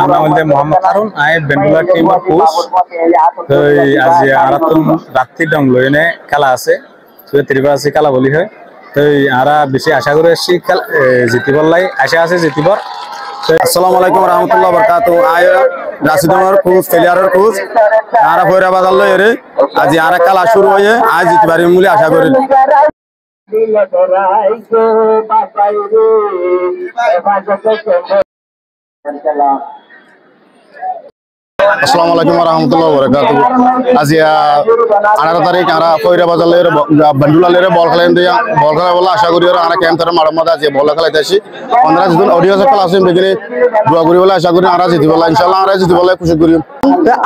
Ana wanda Muhammad Harun ay Bendular team coach to aji aratun ratti donglo ene খেলা আছে তো ত্রিবাসী খেলা বলি হয় তো আরা বেশি আশা করে আসি জিতিবার লাই আশা আছে জিতিবার। আসসালামু আলাইকুম রাহমাতুল্লাহ বারাকাতু আয় রাশিদর কোচ ফেলিয়ারের কোচ আরা ফয়রা বাজারলো এরে আজ আরা খেলা শুরু হয়ে আজ জিতবারি বলে আশা করি। আসসালামু আলাইকুম রাহমাতুল্লাহি ওয়া বারাকাতুহু আজি 18 তারিখ আমরা ফয়রা বাজারের বন্ডুলালের বল খেলেন দিয়া বল খেলা বলে আশা করি আমরা ক্যাম্প ধরে মারমত আজি বল খেলাইতে আসি 15 দিন অডিও খেলা আছে বেগিনে দোয়া করি বলে আশা করি আমরা জিতব বলে ইনশাআল্লাহ আমরা জিতব বলে খুশি করি।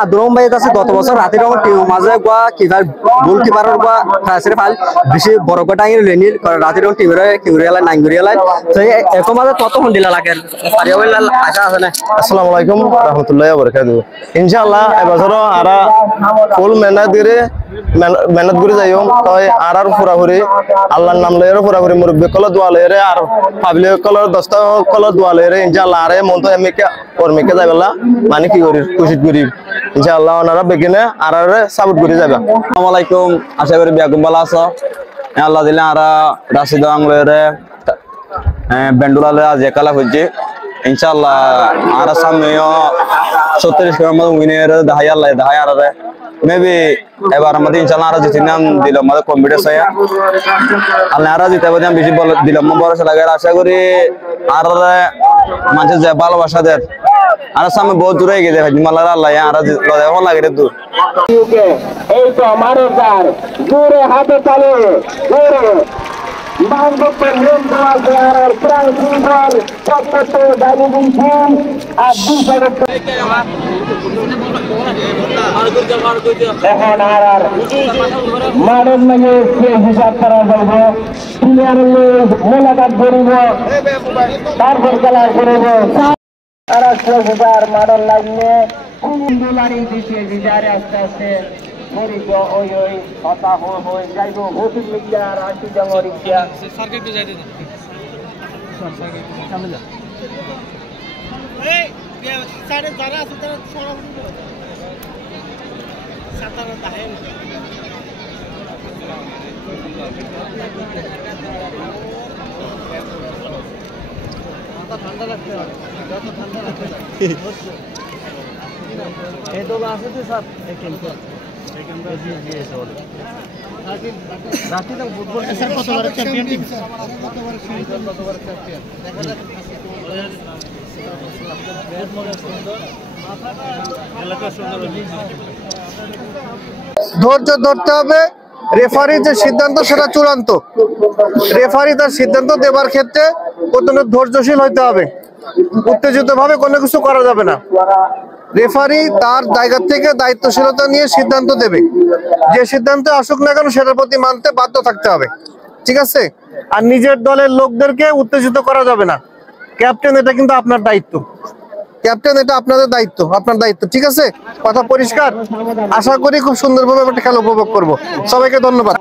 আদরম ভাই কাছে গত বছর রাতের টিম মাঝে গা কিপার গোলকিপারের গা খাসরে ফাল বেশি বড় কটাই লেনিল রাতের টিমের কিউরিয়ালা নাইগুরিয়ালা তো এক মাঝে কত হন্ডিলা লাগে পারিওয়ালা আশা আছে না। আসসালামু আলাইকুম রাহমাতুল্লাহি ওয়া বারাকাতুহু ইনশাআল্লাহ এবছর আরা ফুল মেহনত করে যাইও তাই আর পুরাপুরি আল্লাহর নাম লয়ের পুরাপুরি মুরব্বি কল দোয়া লয়ের আর পাবলিক কল দস্তা কল দোয়া লয়ের ইনশাআল্লাহ আরে মন তো এমকে কর্মীকে যাইবেলা মানে কি করি খুশি করি ইনশাআল্লাহ ওনারা বেগিনে আর সাপোর্ট করে যাবে। আসসালামু আলাইকুম আশা করি বিয়াকুম ভালো আছো আল্লাহ দিলে আরা রাশিদ আংলয়ের বেন্ডুলালে আজ একালা হচ্ছে ইনশাআল্লাহ আর সামনেও 36 কিলোর মতো উইনের দাহাই আল্লাহ দাহাই আর মেবি এবার আমাদের ইনশাআল্লাহ আর জিতে নাম দিল আমাদের কনফিডেন্স হয় আল্লাহ আর জিতে বলে বেশি বল দিলাম ভরসা লাগে আশা করি আর মানুষের যে ভালোবাসা দেয় আর সামনে বহুত দূরে গিয়ে দেয় মালার আল্লাহ আর এখন লাগে দূর এই তো মারো তার জোরে হাতে তালে জোরে মানবতের লেন্ডা আর প্রাণ সুন্দর সত্য দাবি দিন আর দুইবারে এখন আর মারের লাগে হিসাব করা যাবে প্লেয়ারের মোলাকাত করিব তারপর খেলা করিব তারা 6000 মারের লাইনে কুন্দুলারি দিতে দিদারে আস্তে আস্তে মরিব ওই ওই কথা হয়ে যাইব ভৌতিক মিডিয়া রাশি জঙ্গরিয়া সার্কিট যাইতে সামনে যা এই সাইডে যারা আছে তারা সরাসরি সাতারা দাহেন মাথা ঠান্ডা রাখতে হবে যত ঠান্ডা রাখতে হবে এই তো আছে তো স্যার এই ক্যাম্পে রাতে তো ফুটবল স্যার কতবার চ্যাম্পিয়ন টিম স্যার কতবার চ্যাম্পিয়ন দেখা যাক ধৈর্য ধরতে হবে রেফারি যে সিদ্ধান্ত সেটা চূড়ান্ত রেফারি তার সিদ্ধান্ত দেবার ক্ষেত্রে অত্যন্ত ধৈর্যশীল হতে হবে উত্তেজিত ভাবে কোনো কিছু করা যাবে না রেফারি তার জায়গা থেকে দায়িত্বশীলতা নিয়ে সিদ্ধান্ত দেবে যে সিদ্ধান্তে আসুক না কেন সেটার প্রতি মানতে বাধ্য থাকতে হবে ঠিক আছে আর নিজের দলের লোকদেরকে উত্তেজিত করা যাবে না ক্যাপ্টেন এটা কিন্তু আপনার দায়িত্ব ক্যাপ্টেন এটা আপনাদের দায়িত্ব আপনার দায়িত্ব ঠিক আছে কথা পরিষ্কার আশা করি খুব সুন্দরভাবে একটা খেলা উপভোগ করব সবাইকে ধন্যবাদ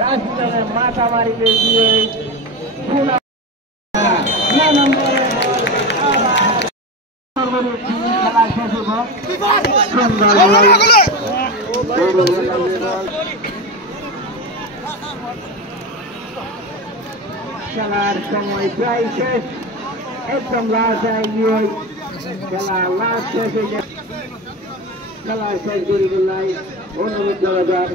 রাষ্ট্রের মাতামারিকে দিয়ে খেলার সময় প্রায় শেষ একদম লাস্ট গিয়ে খেলা লাস্ট শেষ হয়ে যায় খেলা শেষ করে দিলাই অনুরোধ করা যায়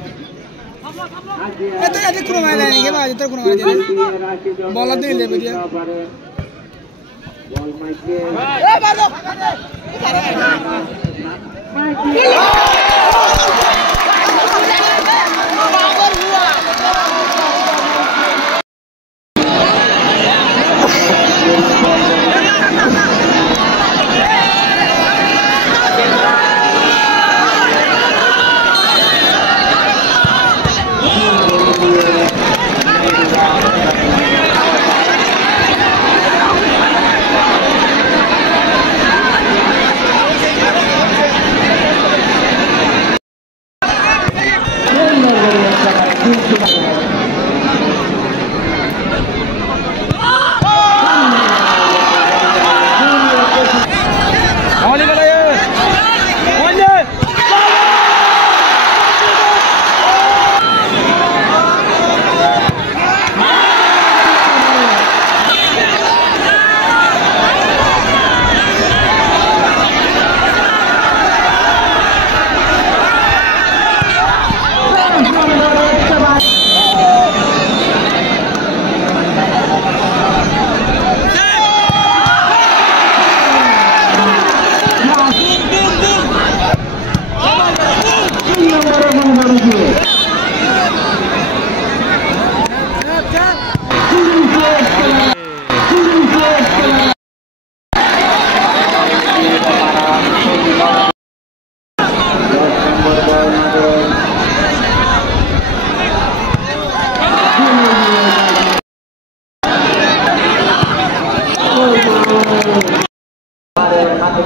বলা দিলে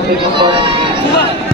Terima kasih.